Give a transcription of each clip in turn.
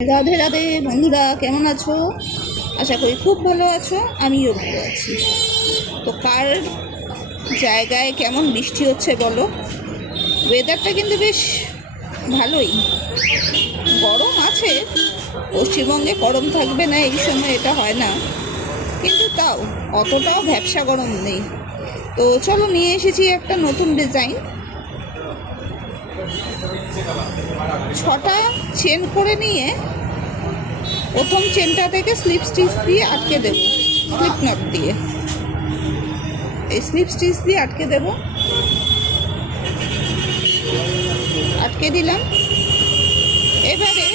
রাধে রাধে বন্ধুরা, কেমন আছো? আশা করি খুব ভালো আছো। আমিও ভালো আছি। তো কার জায়গায় কেমন বৃষ্টি হচ্ছে বলো? ওয়েদারটা কিন্তু বেশ ভালোই। গরম আছে, পশ্চিমবঙ্গে গরম থাকবে না এই সময়, এটা হয় না, কিন্তু তাও অতটাও ভ্যাপসা গরম নেই। তো চলো, নিয়ে এসেছি একটা নতুন ডিজাইন। 6টা চেন করে নিয়ে প্রথম চেনটা থেকে স্লিপ স্টিচ দিয়ে আটকে দেব, স্লিপ নট দিয়ে। এই স্লিপ স্টিচ দিয়ে আটকে দেব, আটকে দিলাম। এবারে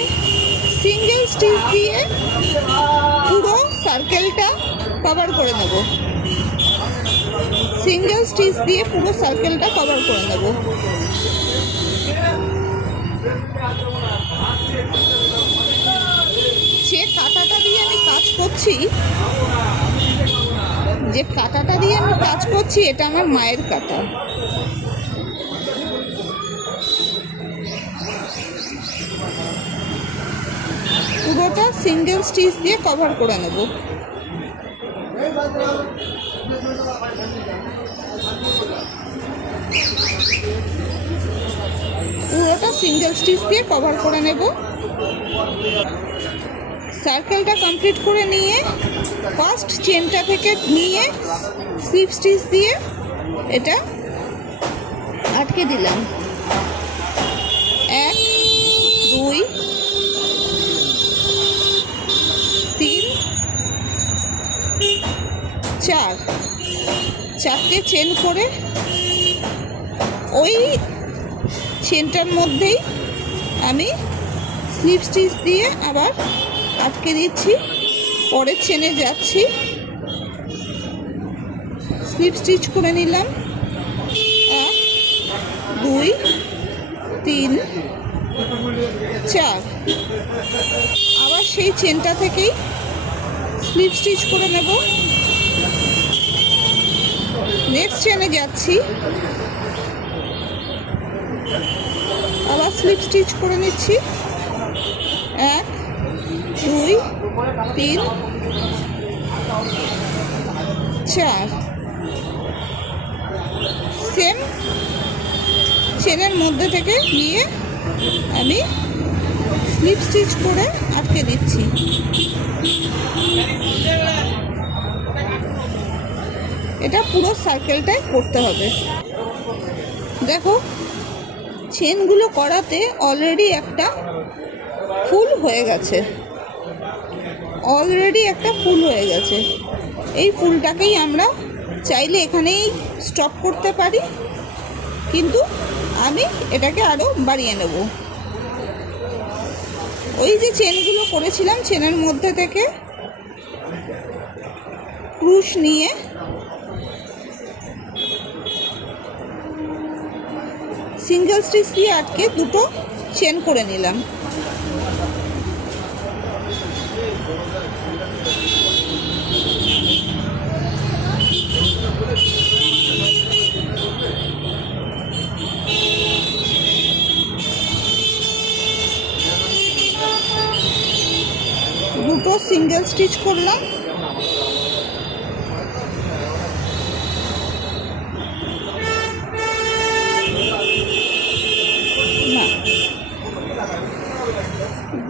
সিঙ্গেল স্টিচ দিয়ে পুরো সার্কেলটা কভার করে নেব। সিঙ্গেল স্টিচ দিয়ে পুরো সার্কেলটা কভার করে নেব। যে কাঁটাটা দিয়ে আমি কাজ করছি, এটা আমার মায়ের কাঁটা। পুরোটা সিঙ্গেল স্টিচ দিয়ে কভার করে নেব। পুরোটা সিঙ্গেল স্টিচ দিয়ে কভার করে নেব। সার্কেলটা কমপ্লিট করে নিয়ে ফার্স্ট চেনটা থেকে নিয়ে স্লিপ স্টিচ দিয়ে এটা আটকে দিলাম। 1 2 3 4 4টে চেন করে ওই চেনটার মধ্যেই আমি স্লিপ স্টিচ দিয়ে আবার আটকে দিচ্ছি। পরের চেনে যাচ্ছি, স্লিপ স্টিচ করে নিলাম। 1 2 3 4। আবার সেই চেনটা থেকেই স্লিপ স্টিচ করে নেব। নেক্সট চেনে যাচ্ছি, আবার স্লিপ স্টিচ করে নিচ্ছি। 1 2 3 4। সেম চেনের মধ্যে থেকে গিয়ে আমি স্লিপ স্টিচ করে আটকে দিচ্ছি। এটা পুরো সার্কেলটাই করতে হবে। দেখো, চেনগুলো করাতে অলরেডি একটা ফুল হয়ে গেছে। এই ফুলটাকেই আমরা চাইলে এখানেই স্টপ করতে পারি, কিন্তু আমি এটাকে আরও বাড়িয়ে নেব। ওই যে চেনগুলো করেছিলাম, চেনের মধ্যে থেকে ক্রুশ নিয়ে সিঙ্গেল স্টিচ দিয়ে আটকে দুটো চেন করে নিলাম। দুটো সিঙ্গেল স্টিচ করলাম।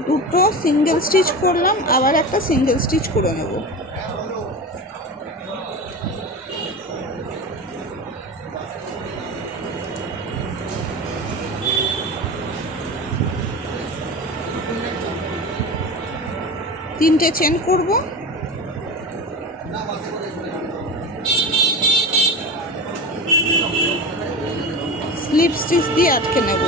দুটো সিঙ্গেল স্টিচ করলাম, আবার একটা সিঙ্গেল স্টিচ করে নেব। তিনটে চেন করব। স্লিপ স্টিচ দিয়ে আটকে নেব।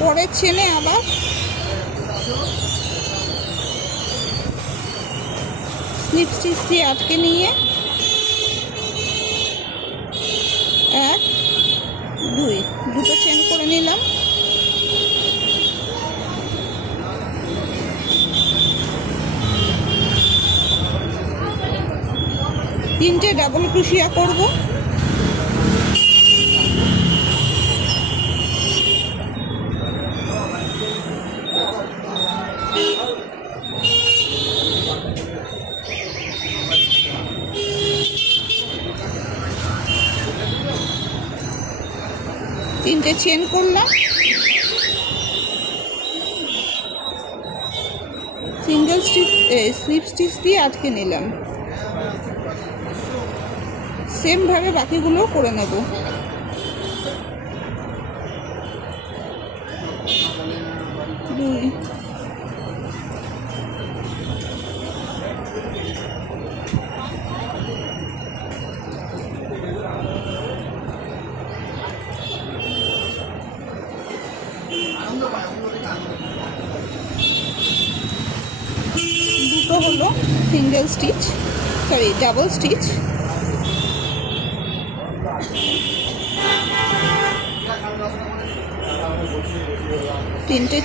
পরের চেনে আবার স্লিপ স্টিচ দিয়ে আটকে নিয়ে 1 2 দুটো চেন করে নিলাম। 3টে ডাবল ক্রোশিয়া করব। তিনটে চেন করলাম, সিঙ্গেল স্টিচ স্লিপ স্টিচ দিয়ে আটকে নিলাম। সেমভাবে বাকিগুলো করে নেব। দুই, দুটো হলো single stitch, sorry double stitch. তিনটে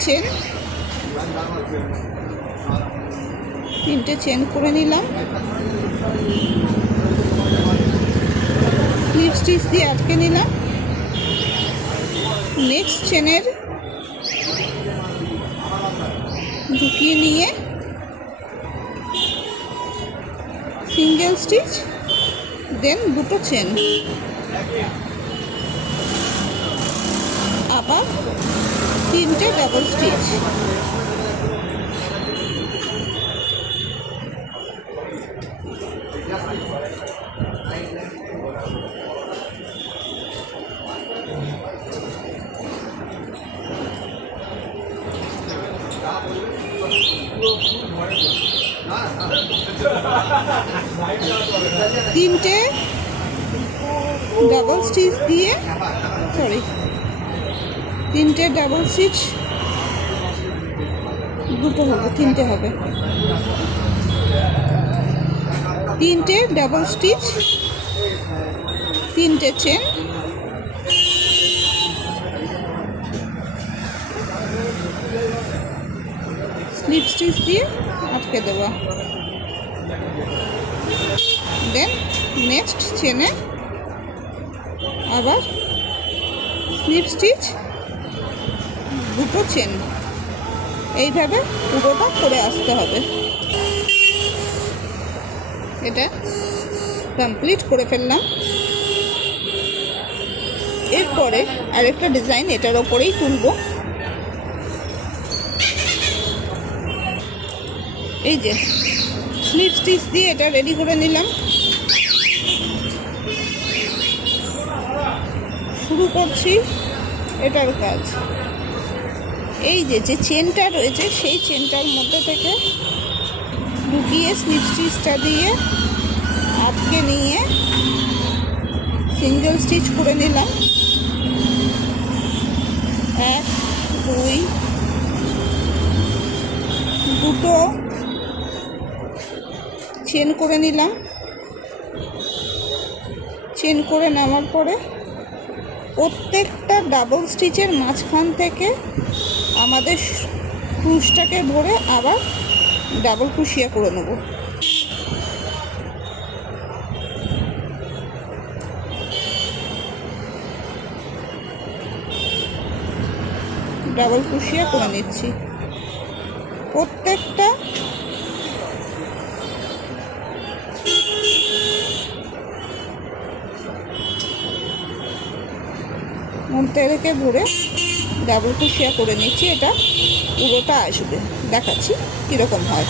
চেন করে নিলাম, স্লিপ স্টিচ দিয়ে আটকে নিলাম। নেক্সট চেনের ঢুকিয়ে নিয়ে সিঙ্গেল স্টিচ, দেন দুটো চেন, আবার তিনটে ডাবল স্টিচ। তিনটে ডাবল স্টিচ দিয়ে, সরি তিনটে ডাবল স্টিচ, দুটো হবে, তিনটে হবে, তিনটে ডাবল স্টিচ, তিনটে চেন, স্লিপ স্টিচ দিয়ে আটকে দেবো। দেন নেক্সট চেনে আবার স্লিপ স্টিচ, দুটো চেন, এইভাবে পুরোটা করে আসতে হবে। এটা কমপ্লিট করে ফেললাম। এরপরে আরেকটা ডিজাইন এটার ওপরেই তুলব। এই যে স্লিপ স্টিচ দিয়ে এটা রেডি করে নিলাম। শুরু করছি এটার কাজ। এই যে চেনটা রয়েছে সেই চেনটার মধ্যে থেকে ঢুকিয়ে স্লিপ স্টিচটা দিয়ে আটকে নিয়ে সিঙ্গেল স্টিচ করে নিলাম। 1 2 দুটো চেন করে নিলাম। চেন করে নেওয়ার পরে প্রত্যেকটা ডাবল স্টিচের মাঝখান থেকে আমাদের ক্রুশটাকে ভরে আবার ডাবল ক্রোশিয়া করে নেব। ডাবল ক্রোশিয়া করে নিচ্ছি প্রত্যেকটা মধ্যে রেখে ভরে ডাবল ক্রোশিয়া করে নিচ্ছি। এটা পুরোটা আসবে, দেখাচ্ছি কীরকম হয়।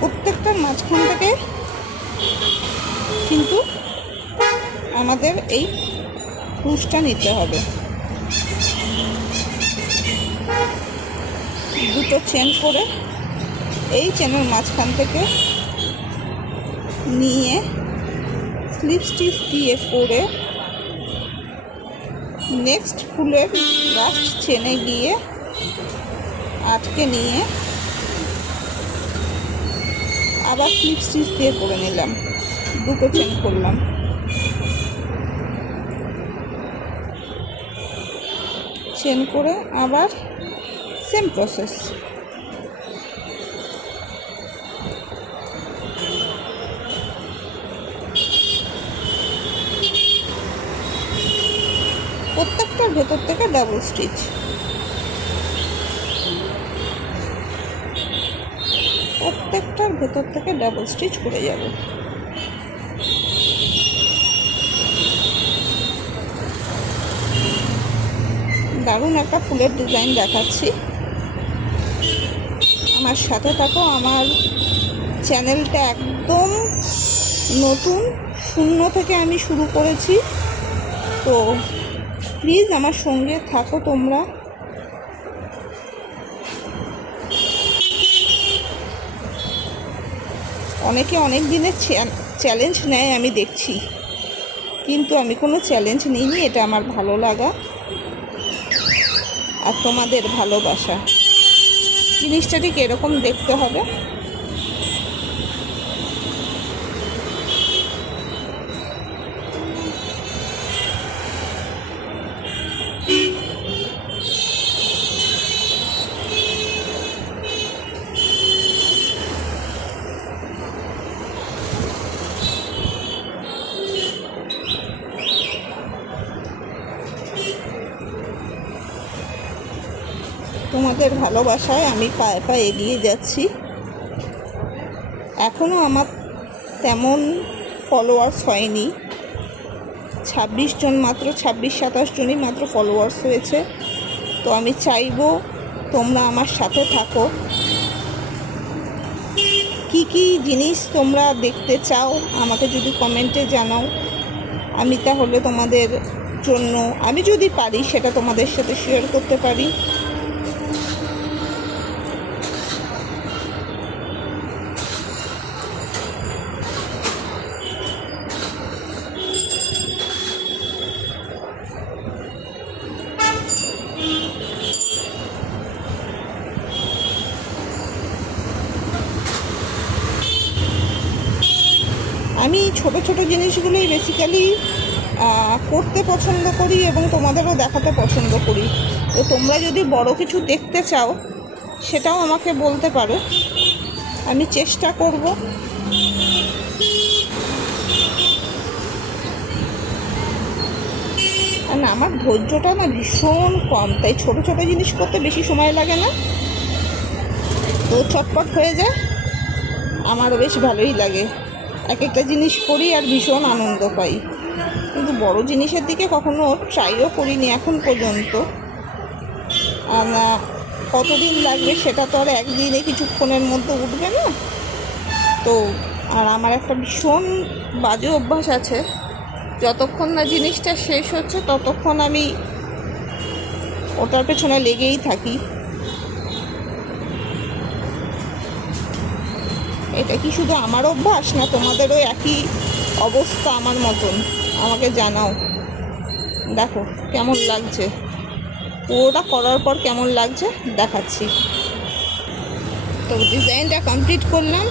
প্রত্যেকটার মাঝখান থেকে কিন্তু আমাদের এই ক্রুশটা নিতে হবে। দুটো চেন করে এই চেনের মাঝখান থেকে নিয়ে স্লিপ স্টিচ দিয়ে করে নেক্সট ফুলের লাস্ট চেনে গিয়ে আটকে নিয়ে আবার স্লিপ স্টিচ দিয়ে করে নিলাম, দুটো চেন করলাম। চেন করে আবার সেম প্রসেস। প্রত্যেকটার ভেতর থেকে ডাবল স্টিচ। প্রত্যেকটার ভেতর থেকে ডাবল স্টিচ করে যাবে। দারুণ একটা ফুলের ডিজাইন দেখাচ্ছি, আমার সাথে থাকো। আমার চ্যানেলটা একদম নতুন, শূন্য থেকে আমি শুরু করেছি, তো প্লিজ আমার সঙ্গে থাকো তোমরা। অনেকে অনেক দিনের চ্যালেঞ্জ নেয় আমি দেখছি, কিন্তু আমি কোনো চ্যালেঞ্জ নিইনি। এটা আমার ভালো লাগা আর তোমাদের ভালোবাসা। জিনিসটা ঠিক এরকম দেখতে হবে। তোমাদের ভালোবাসায় আমি পায়ে পায়ে এগিয়ে যাচ্ছি। এখনও আমার তেমন ফলোয়ার্স হয়নি, 26 জন মাত্র, 26-27 জনই মাত্র ফলোয়ার্স হয়েছে। তো আমি চাইবো তোমরা আমার সাথে থাকো। কি কি জিনিস তোমরা দেখতে চাও আমাকে যদি কমেন্টে জানাও, আমি তাহলে তোমাদের জন্য আমি যদি পারি সেটা তোমাদের সাথে শেয়ার করতে পারি। আমি ছোট ছোট জিনিসগুলোই বেসিক্যালি করতে পছন্দ করি এবং তোমাদেরও দেখাতে পছন্দ করি। তো তোমরা যদি বড় কিছু দেখতে চাও সেটাও আমাকে বলতে পারো, আমি চেষ্টা করব। আর আমার ধৈর্যটা না ভীষণ কম, তাই ছোট ছোট জিনিস করতে বেশি সময় লাগে না, তো চটপট হয়ে যায়। আমারও বেশ ভালোই লাগে, এক একটা জিনিস করি আর ভীষণ আনন্দ পাই। কিন্তু বড় জিনিসের দিকে কখনো ট্রাইও করিনি এখন পর্যন্ত। কতদিন লাগবে সেটা তো আর একদিনে কিছুক্ষণের মধ্যে উঠবে না। তো আর আমার একটা ভীষণ বাজে অভ্যাস আছে, যতক্ষণ না জিনিসটা শেষ হচ্ছে ততক্ষণ আমি ওটার পেছনে লেগেই থাকি। এটা কি শুধু আমার অভ্যাস না তোমাদেরও একই অবস্থা আমার মতন? আমাকে জানাও। দেখো কেমন লাগছে, পুরোটা করার পর কেমন লাগছে দেখাচ্ছি। তো ডিজাইনটা কমপ্লিট করলাম,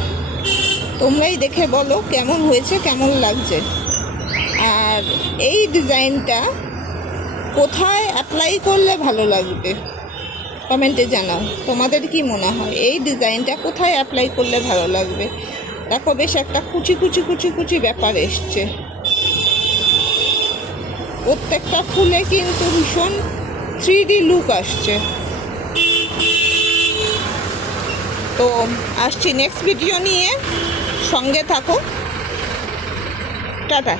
তোমরাই দেখে বলো কেমন হয়েছে, কেমন লাগছে। আর এই ডিজাইনটা কোথায় অ্যাপ্লাই করলে ভালো লাগবে কমেন্টে জানাও। তোমাদের কি মনে হয় এই ডিজাইনটা কোথায় অ্যাপ্লাই করলে ভালো লাগবে? দেখো বেশ একটা কুচি কুচি কুচি কুচি ব্যাপার এসছে। প্রত্যেকটা ফুলে কিন্তু ভীষণ 3D লুক আসছে। তো আসছি নেক্সট ভিডিও নিয়ে, সঙ্গে থাকো। টাটা।